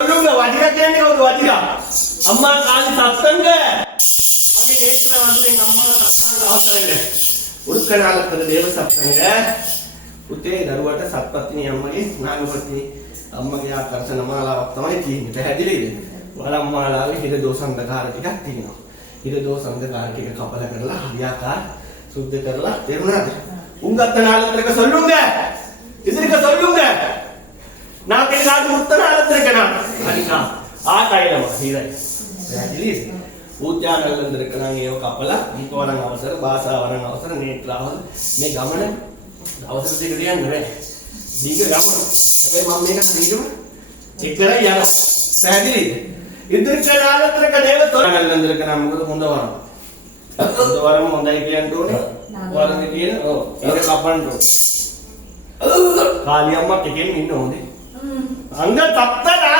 சொல்லுங்க வடிகா கேண்டி ஒரு வடிகா அம்மா காலி சத்தங்க மகன் நேற்று வந்து எங்க அம்மா சத்தங்க அவசரங்க උත්කනාලකද දේව සත්සංග උතේ දරුවට සත්පත්නි අම්මගේ නාගපත්නි අම්මගේ ආකර්ෂණ මාලාවක් තමයි තියෙන්නේ පැහැදිලිද වලම් මාලාවේ හිර දෝසන්දකාර ටිකක් තියෙනවා හිර දෝසන්දකාර ටික කපල කරලා හරියාකාර සුද්ධ කරලා තේරුණාද උංගත්තනාලතරක சொல்லுங்க ඉදිරික சொல்லுங்க நான் கேட்காது உத்தனாலத்திருக்கனா அடிக்கா ஆகாயிலமா ஹீரை පැහැදිලිද උද්‍යානවල ඉඳලා ඒව කපලා දීප වරන් අවසර භාෂා වරන් අවසර නේත්‍රාවල මේ ගමන අවසර දෙක දියන්නේ නැහැ. දීක ගමන. හැබැයි මම මේක හරියටම චෙක් කරලා යනවා. පැහැදිලිද? ඉදිරිකනාලතරක දේව තොරගල්ල ඉඳලා මොකද හොඳ වරන්. හොඳ වරන් හොඳයි කියන්න ඕනේ. වරන් කියන ඔව් ඒක කපන්න ඕනේ. කාලියම්මක් එකෙන් ඉන්න ඕනේ. අංග තත්තනා